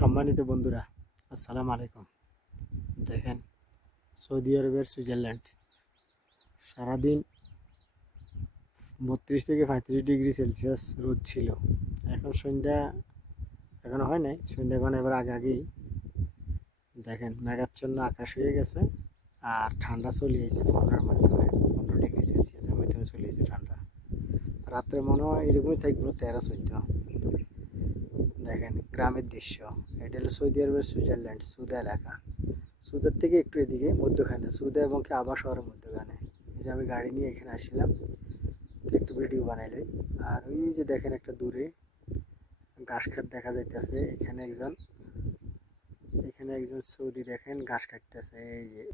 সম্মানিত বন্ধুরা, আসসালামু আলাইকুম। দেখেন, সৌদি আরবের সুইজারল্যান্ড। সারাদিন বত্রিশ থেকে পঁয়ত্রিশ ডিগ্রি সেলসিয়াস রোদ ছিল। এখন সন্ধ্যা, এখনও হয় নাই, সন্ধ্যা এখন এবার আগে আগেই। দেখেন, মেঘাচ্ছন্ন আকাশ হয়ে গেছে আর ঠান্ডা চলে এসেছে পনেরোর মাধ্যমে পনেরো ডিগ্রি সেলসিয়াসের মাধ্যমে চলে এসেছে ঠান্ডা। রাত্রে মনে হয় এরকমই থাকব, তেরো চোদ্দ। দেখেন, গ্রামের দৃশ্য। এটা হলো সৌদি আরবের সুইজারল্যান্ড, সুদা এলাকা। সুদার থেকে একটু এদিকে, মধ্যখানে, সুদা এবং কি আবার শহরের মধ্যখানে। এই যে আমি গাড়ি নিয়ে এখানে আসছিলাম একটু ভিডিও বানাইলে আর ওই যে দেখেন একটা দূরে ঘাস খাত দেখা যাইতেছে, এখানে একজন এখানে একজন সৌদি দেখেন ঘাস কাটতেছে, এই যে।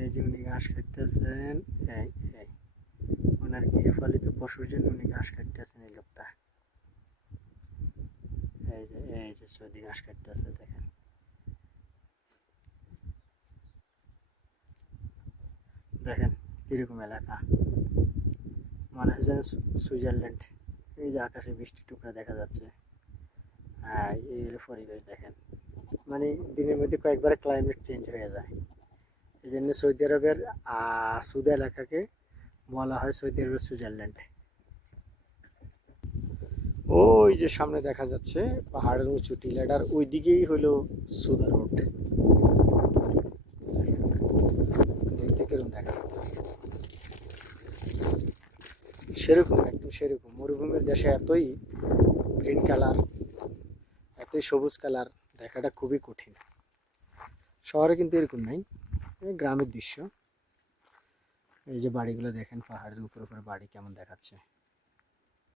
এই যে উনি ঘাস কাটতেছেন এই এই ওনার গৃহপালিত পশুর জন্য উনি ঘাস কাটতেছেন এই লোকটা। এই যে এই যে সৌদি ঘাস কাটতেছে, দেখেন। দেখেন কীরকম এলাকা। মনে হয় যেন সুইজারল্যান্ড। এই যে আকাশে বৃষ্টি টুকরা দেখা যাচ্ছে। হ্যাঁ এই হলো পরিবেশ, দেখেন। মানে দিনের মধ্যে কয়েকবার ক্লাইমেট চেঞ্জ হয়ে যায়। এই জন্য সৌদি আরবের সুদা এলাকাকে বলা হয় সৌদি আরবের সুইজারল্যান্ড। ওই যে সামনে দেখা যাচ্ছে পাহাড়ের উঁচু টিলাটার ওই দিকেই হলো সুদা রোড। দেখতে কীরকম দেখা যাচ্ছে? সেরকম, একদম সেরকম। মরুভূমির দেশে এতই গ্রিন কালার এতই সবুজ কালার দেখাটা খুবই কঠিন। শহরে কিন্তু এরকম নাই গ্রামের দৃশ্য। এই যে বাড়িগুলো দেখেন, পাহাড়ের উপর উপরে বাড়ি কেমন দেখাচ্ছে।